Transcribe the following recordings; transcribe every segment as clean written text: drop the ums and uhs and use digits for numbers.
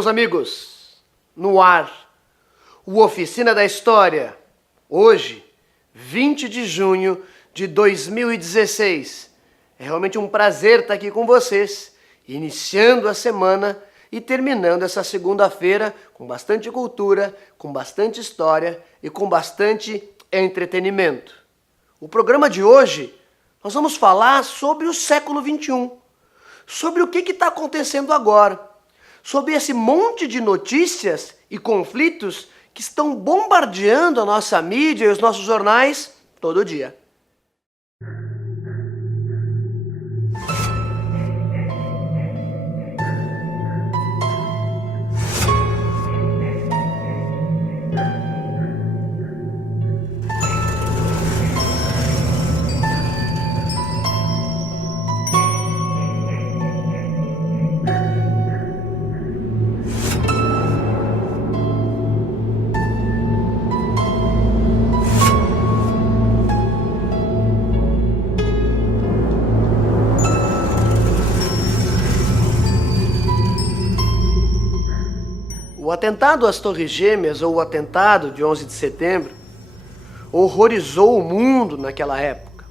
Meus amigos, no ar, o Oficina da História, hoje, 20 de junho de 2016. É realmente um prazer estar aqui com vocês, iniciando a semana e terminando essa segunda-feira com bastante cultura, com bastante história e com bastante entretenimento. O programa de hoje, nós vamos falar sobre o século XXI, sobre o que está acontecendo agora, sobre esse monte de notícias e conflitos que estão bombardeando a nossa mídia e os nossos jornais todo dia. O atentado às Torres Gêmeas, ou o atentado de 11 de setembro, horrorizou o mundo naquela época.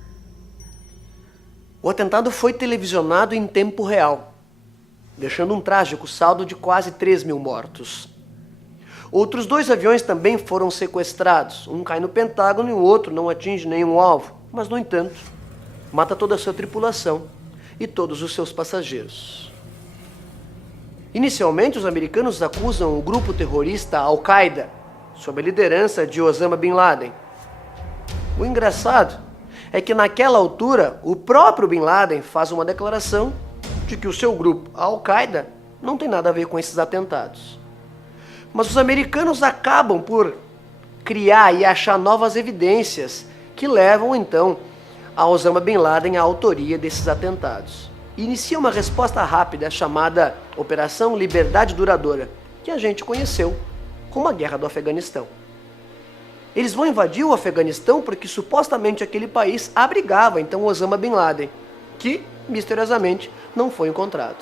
O atentado foi televisionado em tempo real, deixando um trágico saldo de quase 3 mil mortos. Outros 2 aviões também foram sequestrados. Um cai no Pentágono e o outro não atinge nenhum alvo, mas, no entanto, mata toda a sua tripulação e todos os seus passageiros. Inicialmente, os americanos acusam o grupo terrorista Al-Qaeda, sob a liderança de Osama Bin Laden. O engraçado é que naquela altura, o próprio Bin Laden faz uma declaração de que o seu grupo, Al-Qaeda, não tem nada a ver com esses atentados. Mas os americanos acabam por criar e achar novas evidências que levam, então, a Osama Bin Laden à autoria desses atentados. Inicia uma resposta rápida chamada Operação Liberdade Duradoura, que a gente conheceu como a Guerra do Afeganistão. Eles vão invadir o Afeganistão porque supostamente aquele país abrigava então Osama Bin Laden, que, misteriosamente, não foi encontrado.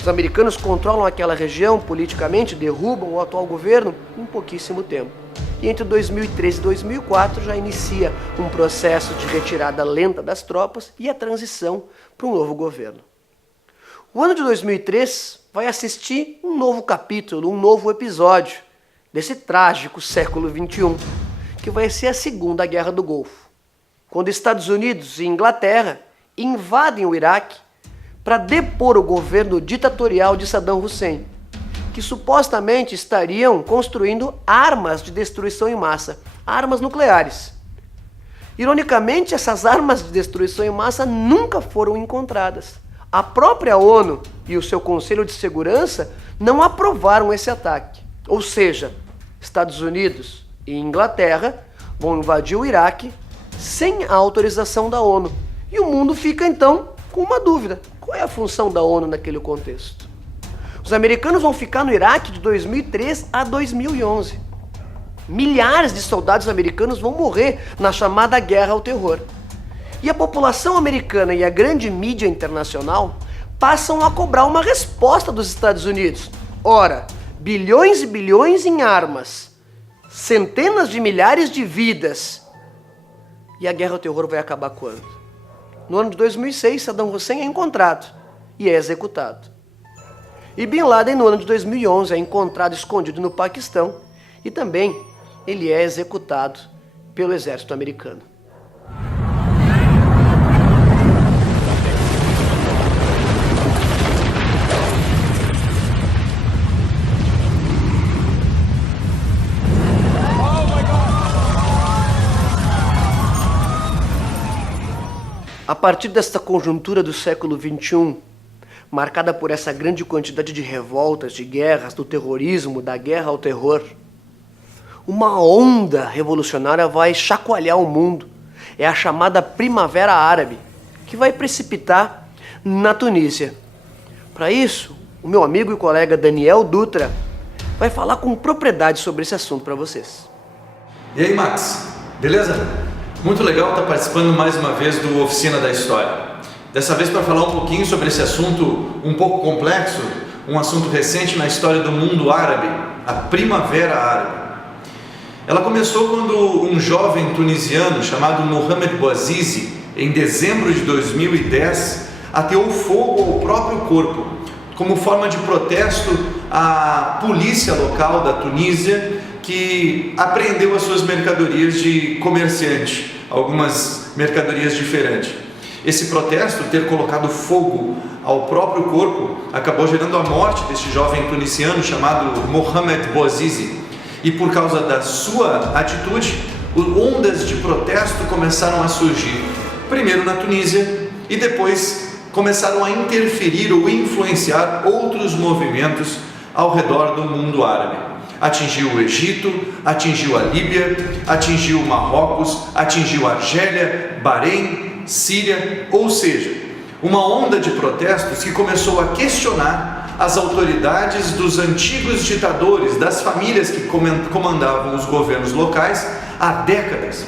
Os americanos controlam aquela região politicamente, derrubam o atual governo em pouquíssimo tempo. E entre 2013 e 2004 já inicia um processo de retirada lenta das tropas e a transição para um novo governo. O ano de 2003 vai assistir um novo capítulo, um novo episódio desse trágico século XXI, que vai ser a Segunda Guerra do Golfo, quando Estados Unidos e Inglaterra invadem o Iraque para depor o governo ditatorial de Saddam Hussein, que supostamente estariam construindo armas de destruição em massa, armas nucleares. Ironicamente, essas armas de destruição em massa nunca foram encontradas. A própria ONU e o seu Conselho de Segurança não aprovaram esse ataque. Ou seja, Estados Unidos e Inglaterra vão invadir o Iraque sem a autorização da ONU. E o mundo fica então com uma dúvida. Qual é a função da ONU naquele contexto? Os americanos vão ficar no Iraque de 2003 a 2011. Milhares de soldados americanos vão morrer na chamada Guerra ao Terror. E a população americana e a grande mídia internacional passam a cobrar uma resposta dos Estados Unidos. Ora, bilhões e bilhões em armas, centenas de milhares de vidas. E a Guerra ao Terror vai acabar quando? No ano de 2006, Saddam Hussein é encontrado e é executado. E Bin Laden, no ano de 2011, é encontrado escondido no Paquistão e também ele é executado pelo exército americano. A partir desta conjuntura do século XXI, marcada por essa grande quantidade de revoltas, de guerras, do terrorismo, da guerra ao terror, uma onda revolucionária vai chacoalhar o mundo. É a chamada Primavera Árabe, que vai precipitar na Tunísia. Para isso, o meu amigo e colega Daniel Dutra vai falar com propriedade sobre esse assunto para vocês. E aí, Max, beleza? Muito legal estar participando mais uma vez do Oficina da História. Dessa vez para falar um pouquinho sobre esse assunto um pouco complexo, um assunto recente na história do mundo árabe, a Primavera Árabe. Ela começou quando um jovem tunisiano chamado Mohamed Bouazizi, em dezembro de 2010, ateou fogo ao próprio corpo, como forma de protesto à polícia local da Tunísia, que apreendeu as suas mercadorias de comerciante, algumas mercadorias diferentes. Esse protesto, ter colocado fogo ao próprio corpo, acabou gerando a morte deste jovem tunisiano chamado Mohamed Bouazizi. E por causa da sua atitude, ondas de protesto começaram a surgir, primeiro na Tunísia e depois começaram a interferir ou influenciar outros movimentos ao redor do mundo árabe. Atingiu o Egito, atingiu a Líbia, atingiu Marrocos, atingiu a Argélia, Bahrein, Síria, ou seja, uma onda de protestos que começou a questionar as autoridades dos antigos ditadores, das famílias que comandavam os governos locais há décadas.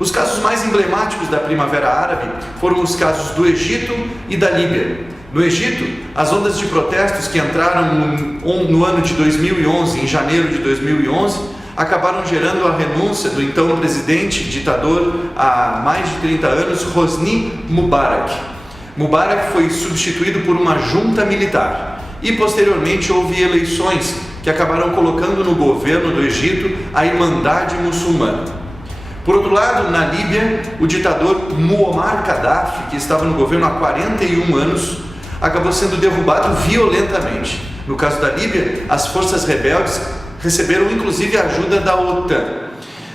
Os casos mais emblemáticos da Primavera Árabe foram os casos do Egito e da Líbia. No Egito, as ondas de protestos que entraram no ano de 2011, em janeiro de 2011, acabaram gerando a renúncia do então presidente ditador há mais de 30 anos, Hosni Mubarak. Mubarak foi substituído por uma junta militar e posteriormente houve eleições que acabaram colocando no governo do Egito a Irmandade Muçulmana. Por outro lado, na Líbia, o ditador Muammar Gaddafi, que estava no governo há 41 anos, acabou sendo derrubado violentamente. No caso da Líbia, as forças rebeldes receberam inclusive a ajuda da OTAN.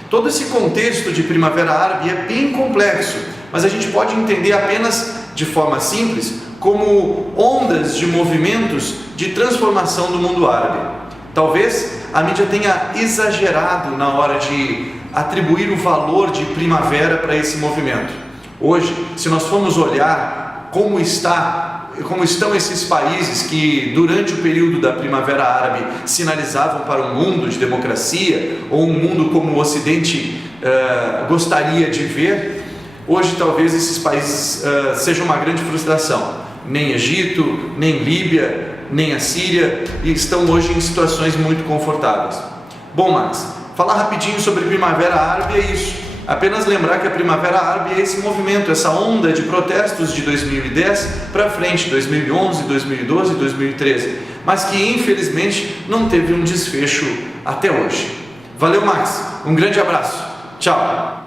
Todo esse contexto de Primavera Árabe é bem complexo, mas a gente pode entender apenas de forma simples como ondas de movimentos de transformação do mundo árabe. Talvez a mídia tenha exagerado na hora de atribuir o valor de primavera para esse movimento. Hoje, se nós formos olhar como estão esses países que durante o período da Primavera Árabe sinalizavam para um mundo de democracia ou um mundo como o Ocidente gostaria de ver, hoje talvez esses países sejam uma grande frustração. Nem Egito, nem Líbia, nem a Síria estão hoje em situações muito confortáveis. Bom, Max, falar rapidinho sobre Primavera Árabe é isso. Apenas lembrar que a Primavera Árabe é esse movimento, essa onda de protestos de 2010 para frente, 2011, 2012, 2013, mas que infelizmente não teve um desfecho até hoje. Valeu, Max, um grande abraço, tchau!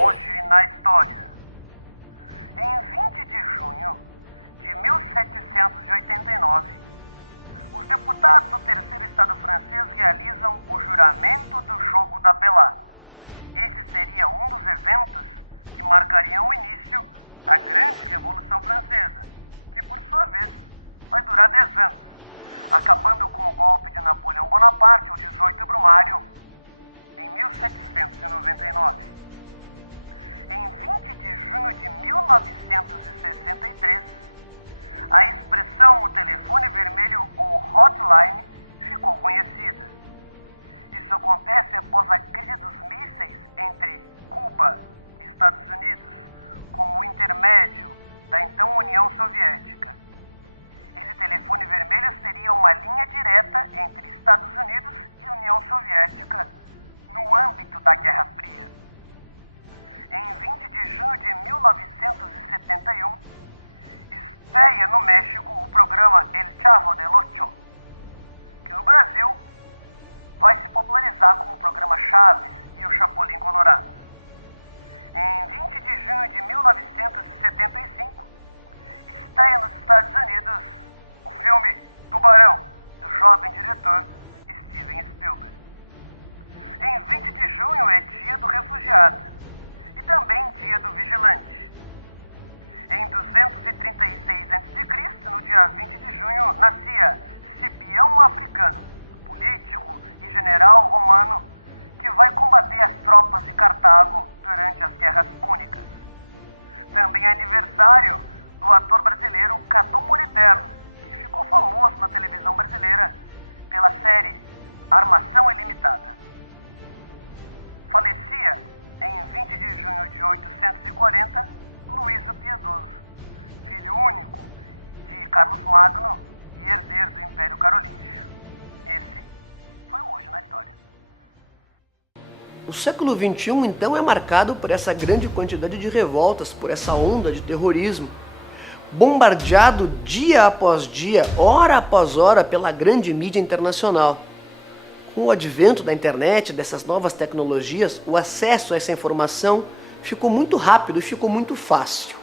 Hoje na história. Em 20 de junho de 1789, os deputados do Terceiro Estado francês realizam o juramento do jogo da Pelá. Esse seria um dos eventos que marcariam o início da Grande Revolução Francesa, que por sua vez vai durar 10 anos, acabando com o golpe de Napoleão Bonaparte, o 18 Brumário, em 1799. Em 20 de junho de 1963, a expressão o telefone vermelho ou hotline ficou conhecida. Isso acontece após a crise dos mísseis entre Cuba e Estados Unidos, como intermédio da então União Soviética. Esse telefone vermelho seria uma linha direta entre Estados Unidos e União Soviética no âmbito da Guerra Fria. Em 20 de junho de 1971, estreia no México o programa El Chavo del Ocho, que no Brasil vai se popularizar como o programa Chaves e o Chapolin Colorado. Em 20 de junho de 1975, estreia nos Estados Unidos o filme Tubarão, do jovem diretor Steven Spielberg. Em 20 de junho é Dia do Refugiado e também Dia do Vigilante. Em 236 a.C., no dia 20 de junho, nascia Cipião Africano, político vai combater as tropas de Cartago durante as Guerras Púnicas. Também é aniversário do ator brasileiro Cadu Moliterno, que ficou famoso na televisão brasileira pela série Armação Ilimitada. Falecia em 20 de junho de 840 Luís o Piedoso, filho único de Carlos Magno e herdeiro do Império Carolíngio. Esse foi o Hoje na História. O século XXI, então, é marcado por essa grande quantidade de revoltas, por essa onda de terrorismo, bombardeado dia após dia, hora após hora, pela grande mídia internacional. Com o advento da internet, dessas novas tecnologias, o acesso a essa informação ficou muito rápido e ficou muito fácil.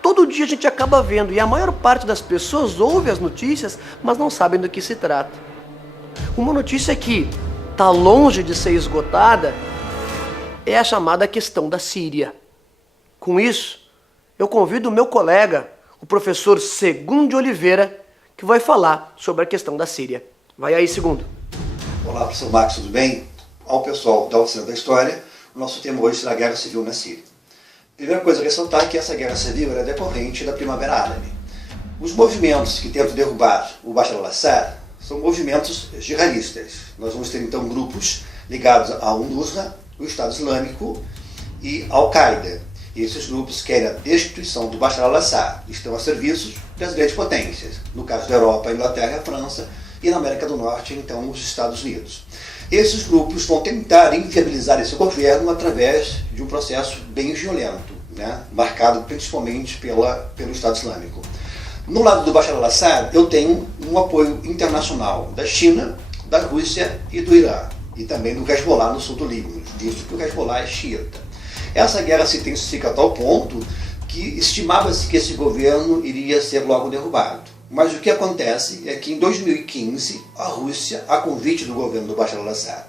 Todo dia a gente acaba vendo, e a maior parte das pessoas ouve as notícias, mas não sabem do que se trata. Uma notícia que está longe de ser esgotada é a chamada questão da Síria. Com isso, eu convido o meu colega, o professor Segundo de Oliveira, que vai falar sobre a questão da Síria. Vai aí, Segundo. Olá, professor Max, tudo bem? Ao pessoal da Oficina da História, o nosso tema hoje será a Guerra Civil na Síria. Primeira coisa a ressaltar é que essa Guerra Civil é decorrente da Primavera Árabe. Os movimentos que tentam derrubar o Bashar al-Assad são movimentos jihadistas. Nós vamos ter então grupos ligados ao Nusra, o Estado Islâmico e Al-Qaeda. E esses grupos querem a destituição do Bashar al-Assad, estão a serviço das grandes potências, no caso da Europa, a Inglaterra e a França, e na América do Norte, então, os Estados Unidos. Esses grupos vão tentar inviabilizar esse governo através de um processo bem violento, né? Marcado principalmente pelo Estado Islâmico. No lado do Bashar al-Assad, eu tenho um apoio internacional da China, da Rússia e do Irã, e também do Hezbollah no sul do Líbano, visto que o Hezbollah é xiita. Essa guerra se intensifica a tal ponto que estimava-se que esse governo iria ser logo derrubado. Mas o que acontece é que em 2015, a Rússia, a convite do governo do Bashar al-Assad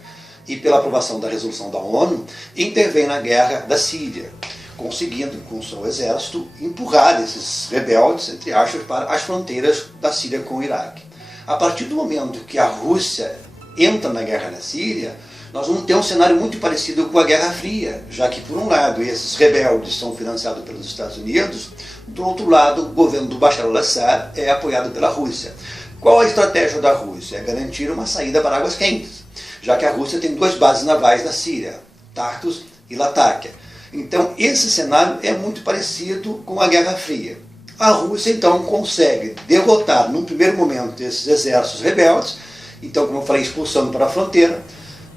e pela aprovação da resolução da ONU, intervém na guerra da Síria, conseguindo, com seu exército, empurrar esses rebeldes, entre aspas, para as fronteiras da Síria com o Iraque. A partir do momento que a Rússia entra na guerra na Síria, nós vamos ter um cenário muito parecido com a Guerra Fria, já que, por um lado, esses rebeldes são financiados pelos Estados Unidos, do outro lado, o governo do Bashar al-Assad é apoiado pela Rússia. Qual a estratégia da Rússia? É garantir uma saída para águas quentes, já que a Rússia tem duas bases navais na Síria, Tartus e Latáquia. Então, esse cenário é muito parecido com a Guerra Fria. A Rússia, então, consegue derrotar, num primeiro momento, esses exércitos rebeldes, então, como eu falei, expulsando para a fronteira,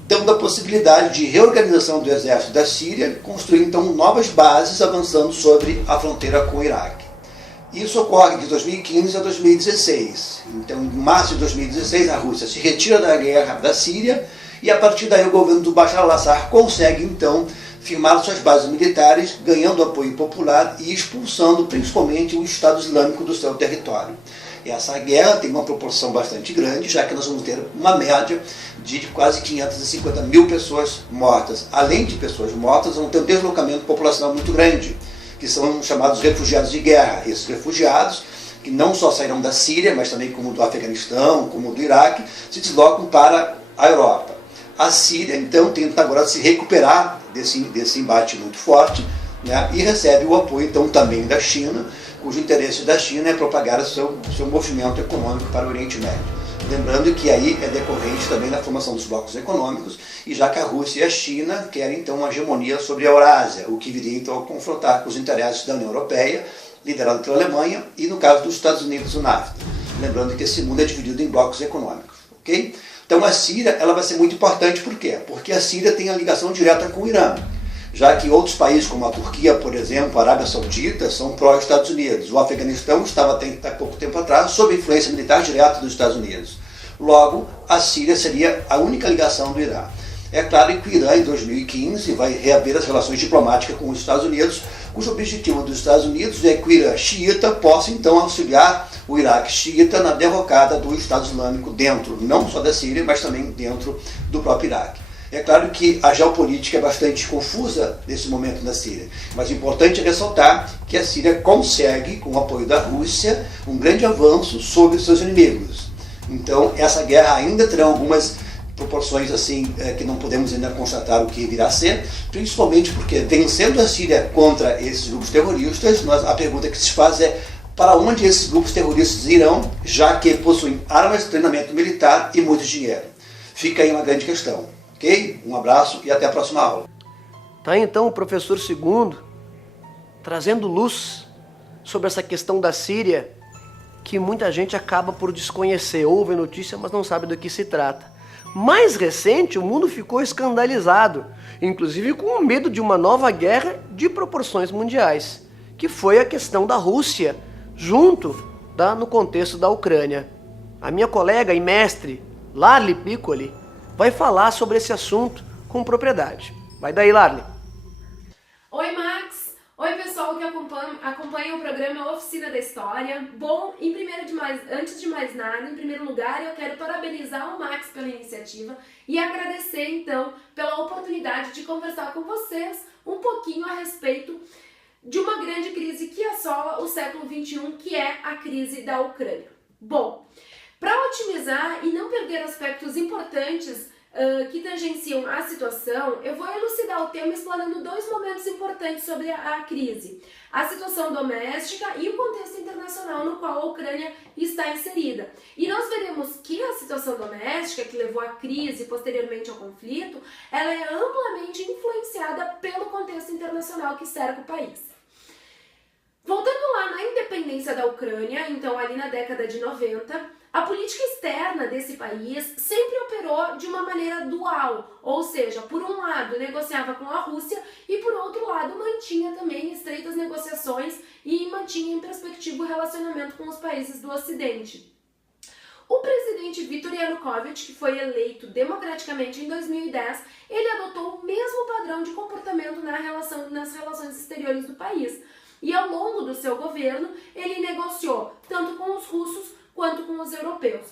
dando a possibilidade de reorganização do exército da Síria, construir então novas bases avançando sobre a fronteira com o Iraque. Isso ocorre de 2015 a 2016. Então, em março de 2016, a Rússia se retira da guerra da Síria e, a partir daí, o governo do Bashar al-Assad consegue, então, firmar suas bases militares, ganhando apoio popular e expulsando, principalmente, o Estado Islâmico do seu território. Essa guerra tem uma proporção bastante grande, já que nós vamos ter uma média de quase 550 mil pessoas mortas. Além de pessoas mortas, vamos ter um deslocamento populacional muito grande, que são chamados refugiados de guerra. Esses refugiados, que não só sairão da Síria, mas também como do Afeganistão, como do Iraque, se deslocam para a Europa. A Síria, então, tenta agora se recuperar desse embate muito forte, né, e recebe o apoio, então, também da China, cujo interesse da China é propagar o seu movimento econômico para o Oriente Médio. Lembrando que aí é decorrente também da formação dos blocos econômicos, e já que a Rússia e a China querem então uma hegemonia sobre a Eurásia, o que viria então a confrontar com os interesses da União Europeia, liderada pela Alemanha, e no caso dos Estados Unidos, o NAFTA. Lembrando que esse mundo é dividido em blocos econômicos. Ok? Então a Síria ela vai ser muito importante, por quê? Porque a Síria tem a ligação direta com o Irã, já que outros países como a Turquia, por exemplo, a Arábia Saudita, são pró-Estados Unidos. O Afeganistão estava até pouco tempo atrás sob influência militar direta dos Estados Unidos. Logo, a Síria seria a única ligação do Irã. É claro que o Irã, em 2015, vai reaver as relações diplomáticas com os Estados Unidos, cujo objetivo dos Estados Unidos é que o Irã xiita possa então auxiliar o Iraque xiita na derrocada do Estado Islâmico dentro, não só da Síria, mas também dentro do próprio Iraque. É claro que a geopolítica é bastante confusa nesse momento na Síria, mas é importante ressaltar que a Síria consegue, com o apoio da Rússia, um grande avanço sobre seus inimigos. Então, essa guerra ainda terá algumas proporções assim que não podemos ainda constatar o que virá a ser, principalmente porque vencendo a Síria contra esses grupos terroristas, a pergunta que se faz é para onde esses grupos terroristas irão, já que possuem armas, treinamento militar e muito dinheiro. Fica aí uma grande questão, ok? Um abraço e até a próxima aula. Tá então o professor Segundo trazendo luz sobre essa questão da Síria, que muita gente acaba por desconhecer, ouve notícia, mas não sabe do que se trata. Mais recente, o mundo ficou escandalizado, inclusive com o medo de uma nova guerra de proporções mundiais, que foi a questão da Rússia, junto no contexto da Ucrânia. A minha colega e mestre, Larli Piccoli, vai falar sobre esse assunto com propriedade. Vai daí, Larli. Oi, Max! Oi, pessoal que acompanha o programa Oficina da História. Bom, antes de mais nada, em primeiro lugar, eu quero parabenizar o Max pela iniciativa e agradecer, então, pela oportunidade de conversar com vocês um pouquinho a respeito de uma grande crise que assola o século XXI, que é a crise da Ucrânia. Bom, para otimizar e não perder aspectos importantes que tangenciam a situação, eu vou elucidar o tema explorando dois momentos importantes sobre a crise: a situação doméstica e o contexto internacional no qual a Ucrânia está inserida. E nós veremos que a situação doméstica, que levou à crise e posteriormente ao conflito, ela é amplamente influenciada pelo contexto internacional que cerca o país. Voltando lá na independência da Ucrânia, então ali na década de 90, a política externa desse país sempre operou de uma maneira dual, ou seja, por um lado negociava com a Rússia e por outro lado mantinha também estreitas negociações e mantinha em perspectiva o relacionamento com os países do Ocidente. O presidente Viktor Yanukovych, que foi eleito democraticamente em 2010, ele adotou o mesmo padrão de comportamento nas relações exteriores do país. E ao longo do seu governo, ele negociou tanto com os russos quanto com os europeus.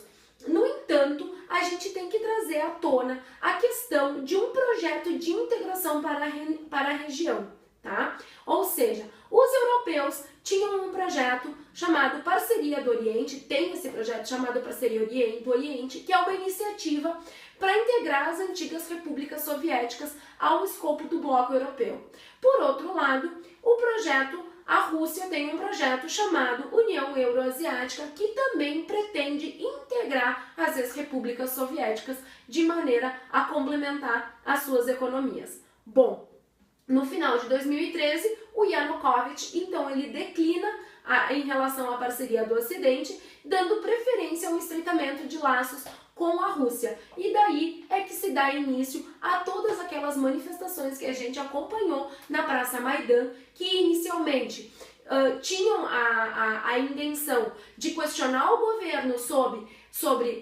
No entanto, a gente tem que trazer à tona a questão de um projeto de integração para a região, tá? Ou seja, os europeus tinham um projeto chamado Parceria do Oriente, tem esse projeto chamado Parceria do Oriente, que é uma iniciativa para integrar as antigas repúblicas soviéticas ao escopo do bloco europeu. Por outro lado, a Rússia tem um projeto chamado União Euroasiática, que também pretende integrar as ex-repúblicas soviéticas de maneira a complementar as suas economias. Bom, no final de 2013, o Yanukovych, então, ele declina em relação à parceria do Ocidente, dando preferência ao estreitamento de laços com a Rússia. E daí é que se dá início a todas aquelas manifestações que a gente acompanhou na Praça Maidan, que inicialmente tinham a intenção de questionar o governo sobre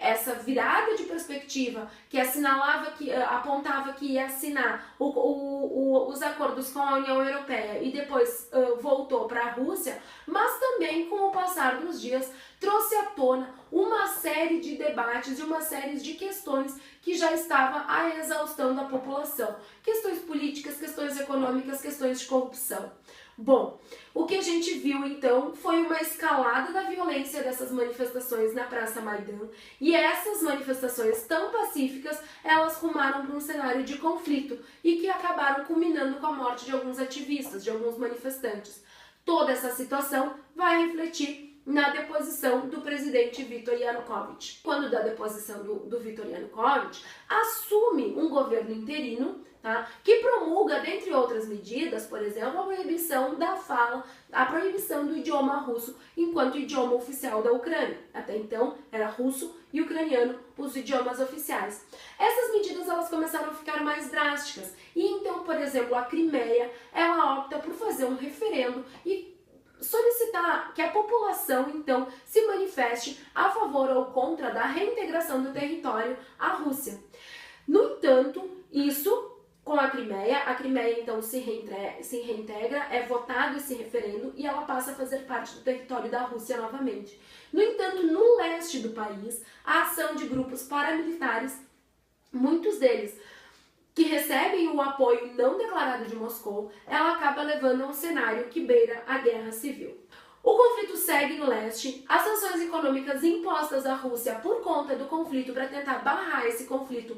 essa virada de perspectiva que apontava que ia assinar os acordos com a União Europeia e depois voltou para a Rússia, mas também, com o passar dos dias, trouxe à tona uma série de debates e uma série de questões que já estava à exaustão da população. Questões políticas, questões econômicas, questões de corrupção. Bom, o que a gente viu então foi uma escalada da violência dessas manifestações na Praça Maidan, e essas manifestações tão pacíficas, elas rumaram para um cenário de conflito e que acabaram culminando com a morte de alguns ativistas, de alguns manifestantes. Toda essa situação vai refletir na deposição do presidente Viktor Yanukovych. Quando da deposição do Viktor Yanukovych, assume um governo interino, tá, que promulga, dentre outras medidas, por exemplo, a proibição da fala, a proibição do idioma russo enquanto idioma oficial da Ucrânia. Até então, era russo e ucraniano os idiomas oficiais. Essas medidas elas começaram a ficar mais drásticas. E então, por exemplo, a Crimeia, ela opta por fazer um referendo e solicitar que a população, então, se manifeste a favor ou contra da reintegração do território à Rússia. No entanto, isso, com a Crimeia então se reintegra, é votado esse referendo e ela passa a fazer parte do território da Rússia novamente. No entanto, no leste do país, a ação de grupos paramilitares, muitos deles que recebem o apoio não declarado de Moscou, ela acaba levando a um cenário que beira a guerra civil. O conflito segue no leste, as sanções econômicas impostas à Rússia por conta do conflito para tentar barrar esse conflito,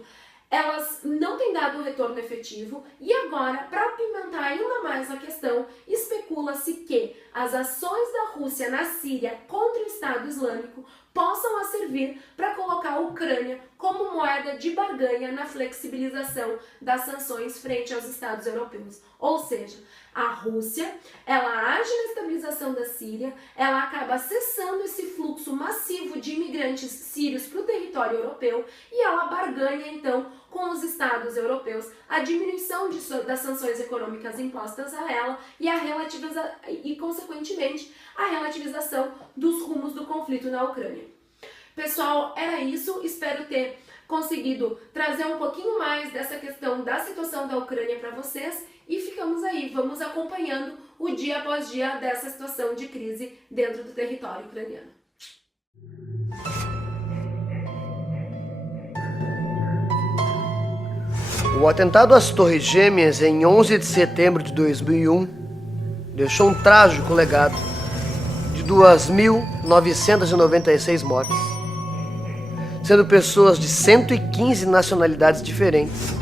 elas não têm dado retorno efetivo e agora, para apimentar ainda mais a questão, especula-se que as ações da Rússia na Síria contra o Estado Islâmico possam servir para colocar a Ucrânia como moeda de barganha na flexibilização das sanções frente aos Estados europeus. Ou seja, a Rússia, ela age na estabilização da Síria, ela acaba cessando esse fluxo massivo de imigrantes sírios para o território europeu e ela barganha então com os Estados europeus a diminuição das sanções econômicas impostas a ela e consequentemente, a relativização dos rumos do conflito na Ucrânia. Pessoal, era isso. Espero ter conseguido trazer um pouquinho mais dessa questão da situação da Ucrânia para vocês e ficamos aí, vamos acompanhando o dia após dia dessa situação de crise dentro do território ucraniano. O atentado às Torres Gêmeas em 11 de setembro de 2001 deixou um trágico legado de 2.996 mortes, sendo pessoas de 115 nacionalidades diferentes,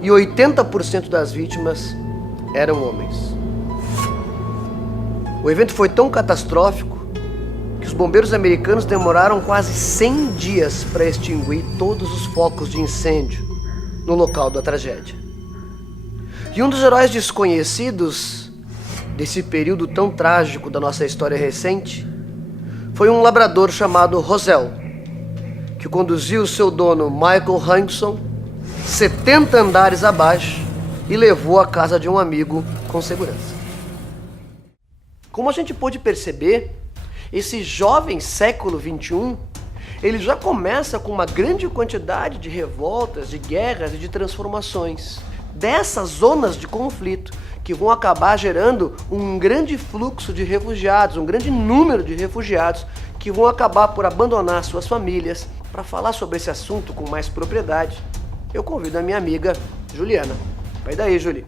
e 80% das vítimas eram homens. O evento foi tão catastrófico que os bombeiros americanos demoraram quase 100 dias para extinguir todos os focos de incêndio no local da tragédia. E um dos heróis desconhecidos desse período tão trágico da nossa história recente foi um labrador chamado Roselle, que conduziu seu dono Michael Hutchinson 70 andares abaixo e levou à casa de um amigo com segurança. Como a gente pôde perceber, esse jovem século XXI, ele já começa com uma grande quantidade de revoltas, de guerras e de transformações, dessas zonas de conflito que vão acabar gerando um grande fluxo de refugiados, um grande número de refugiados que vão acabar por abandonar suas famílias. Para falar sobre esse assunto com mais propriedade, eu convido a minha amiga Juliana. Vai daí, Juli.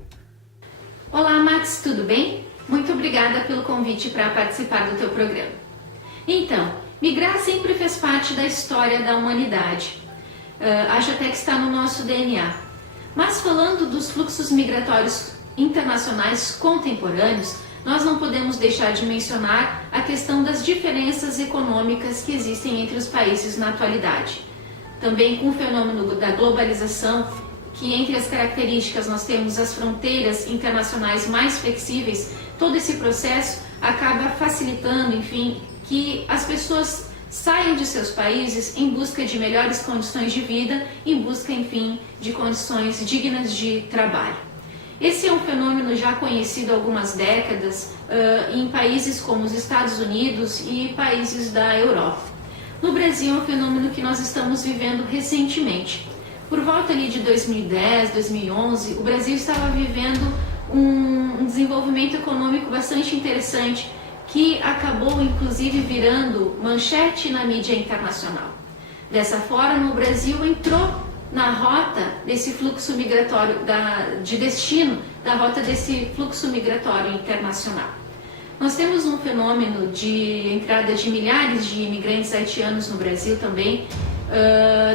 Olá, Max, tudo bem? Muito obrigada pelo convite para participar do teu programa. Então, migrar sempre fez parte da história da humanidade. Acho até que está no nosso DNA. Mas falando dos fluxos migratórios internacionais contemporâneos, nós não podemos deixar de mencionar a questão das diferenças econômicas que existem entre os países na atualidade. Também com o fenômeno da globalização, que entre as características nós temos as fronteiras internacionais mais flexíveis, todo esse processo acaba facilitando, enfim, que as pessoas saiam de seus países em busca de melhores condições de vida, em busca, enfim, de condições dignas de trabalho. Esse é um fenômeno já conhecido há algumas décadas em países como os Estados Unidos e países da Europa. No Brasil é um fenômeno que nós estamos vivendo recentemente. Por volta ali de 2010, 2011, o Brasil estava vivendo um desenvolvimento econômico bastante interessante, que acabou inclusive virando manchete na mídia internacional. Dessa forma, o Brasil entrou na rota desse fluxo migratório, de destino da rota desse fluxo migratório internacional. Nós temos um fenômeno de entrada de milhares de imigrantes haitianos no Brasil também,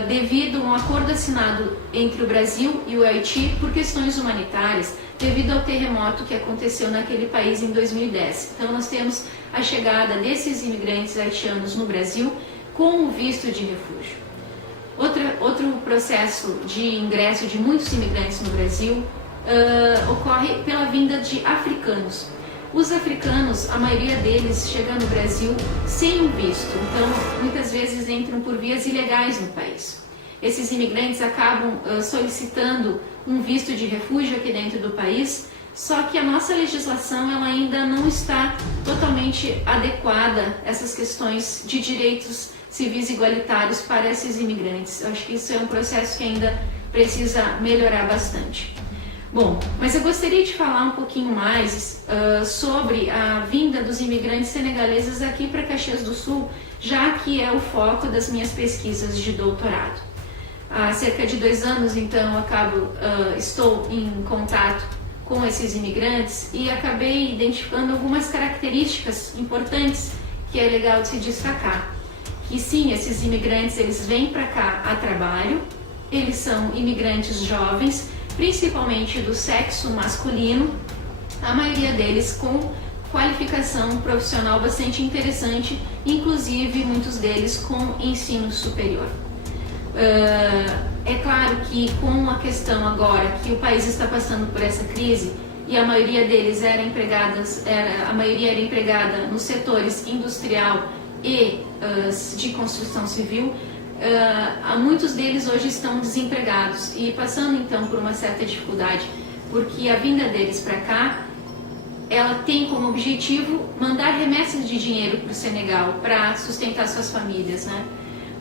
devido a um acordo assinado entre o Brasil e o Haiti por questões humanitárias, devido ao terremoto que aconteceu naquele país em 2010. Então nós temos a chegada desses imigrantes haitianos no Brasil com o visto de refúgio. Outro processo de ingresso de muitos imigrantes no Brasil ocorre pela vinda de africanos. Os africanos, a maioria deles chega no Brasil sem um visto, então muitas vezes entram por vias ilegais no país. Esses imigrantes acabam solicitando um visto de refúgio aqui dentro do país, só que a nossa legislação ela ainda não está totalmente adequada a essas questões de direitos civis igualitários para esses imigrantes. Eu acho que isso é um processo que ainda precisa melhorar bastante. Bom, mas eu gostaria de falar um pouquinho mais sobre a vinda dos imigrantes senegaleses aqui para Caxias do Sul, já que é o foco das minhas pesquisas de doutorado. Há cerca de 2 anos, então, estou em contato com esses imigrantes e acabei identificando algumas características importantes que é legal de se destacar. Que sim, esses imigrantes eles vêm para cá a trabalho, eles são imigrantes jovens, principalmente do sexo masculino, a maioria deles com qualificação profissional bastante interessante, inclusive muitos deles com ensino superior. É claro que com a questão agora que o país está passando por essa crise e a maioria deles era empregada nos setores industrial e de construção civil, muitos deles hoje estão desempregados e passando então por uma certa dificuldade, porque a vinda deles para cá ela tem como objetivo mandar remessas de dinheiro para o Senegal para sustentar suas famílias, né?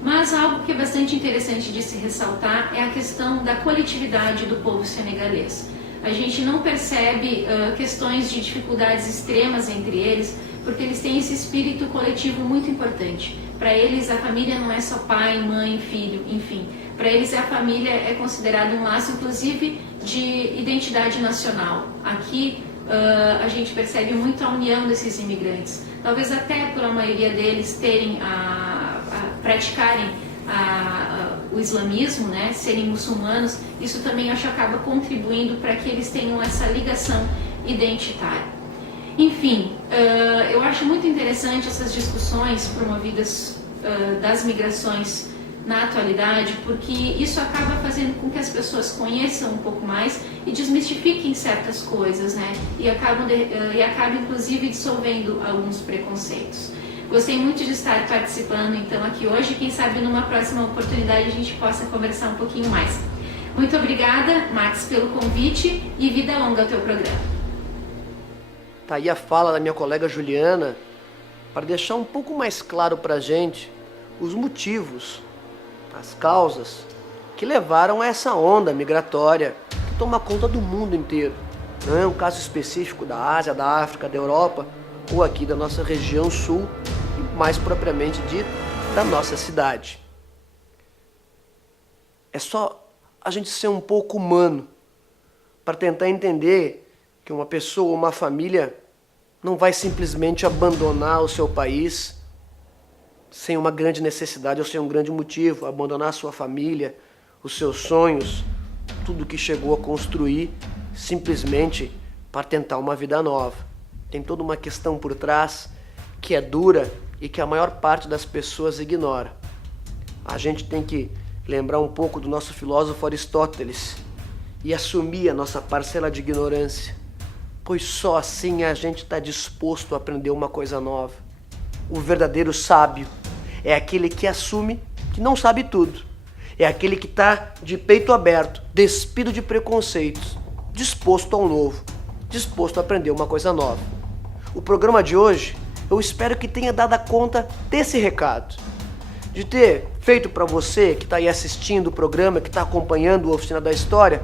Mas algo que é bastante interessante de se ressaltar é a questão da coletividade do povo senegalês. A gente não percebe questões de dificuldades extremas entre eles, porque eles têm esse espírito coletivo muito importante. Para eles a família não é só pai, mãe, filho, enfim. Para eles a família é considerada um laço, inclusive, de identidade nacional. Aqui a gente percebe muito a união desses imigrantes. Talvez até por a maioria deles praticarem o islamismo, né, serem muçulmanos, isso também acho que acaba contribuindo para que eles tenham essa ligação identitária. Enfim, eu acho muito interessante essas discussões promovidas das migrações na atualidade, porque isso acaba fazendo com que as pessoas conheçam um pouco mais e desmistifiquem certas coisas, né? E acabam inclusive dissolvendo alguns preconceitos. Gostei muito de estar participando então aqui hoje, quem sabe numa próxima oportunidade a gente possa conversar um pouquinho mais. Muito obrigada, Max, pelo convite e vida longa ao teu programa. Tá aí a fala da minha colega Juliana para deixar um pouco mais claro para a gente os motivos, as causas que levaram a essa onda migratória que toma conta do mundo inteiro. Não é um caso específico da Ásia, da África, da Europa ou aqui da nossa região sul e mais propriamente dito da nossa cidade. É só a gente ser um pouco humano para tentar entender que uma pessoa ou uma família não vai simplesmente abandonar o seu país sem uma grande necessidade ou sem um grande motivo, abandonar a sua família, os seus sonhos, tudo que chegou a construir, simplesmente para tentar uma vida nova. Tem toda uma questão por trás que é dura e que a maior parte das pessoas ignora. A gente tem que lembrar um pouco do nosso filósofo Aristóteles e assumir a nossa parcela de ignorância, pois só assim a gente está disposto a aprender uma coisa nova. O verdadeiro sábio é aquele que assume que não sabe tudo. É aquele que está de peito aberto, despido de preconceitos, disposto ao novo, disposto a aprender uma coisa nova. O programa de hoje, eu espero que tenha dado conta desse recado. De ter feito para você que está aí assistindo o programa, que está acompanhando a Oficina da História,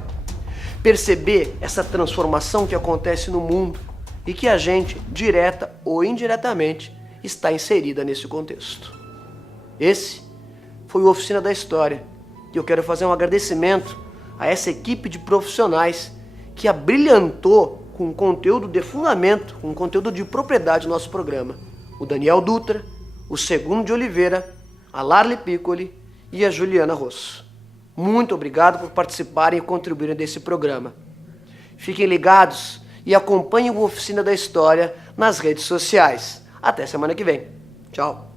perceber essa transformação que acontece no mundo e que a gente, direta ou indiretamente, está inserida nesse contexto. Esse foi o Oficina da História e eu quero fazer um agradecimento a essa equipe de profissionais que abrilhantou com conteúdo de fundamento, com conteúdo de propriedade no nosso programa. O Daniel Dutra, o Segundo de Oliveira, a Larli Piccoli e a Juliana Rosso. Muito obrigado por participarem e contribuírem desse programa. Fiquem ligados e acompanhem o Oficina da História nas redes sociais. Até semana que vem. Tchau.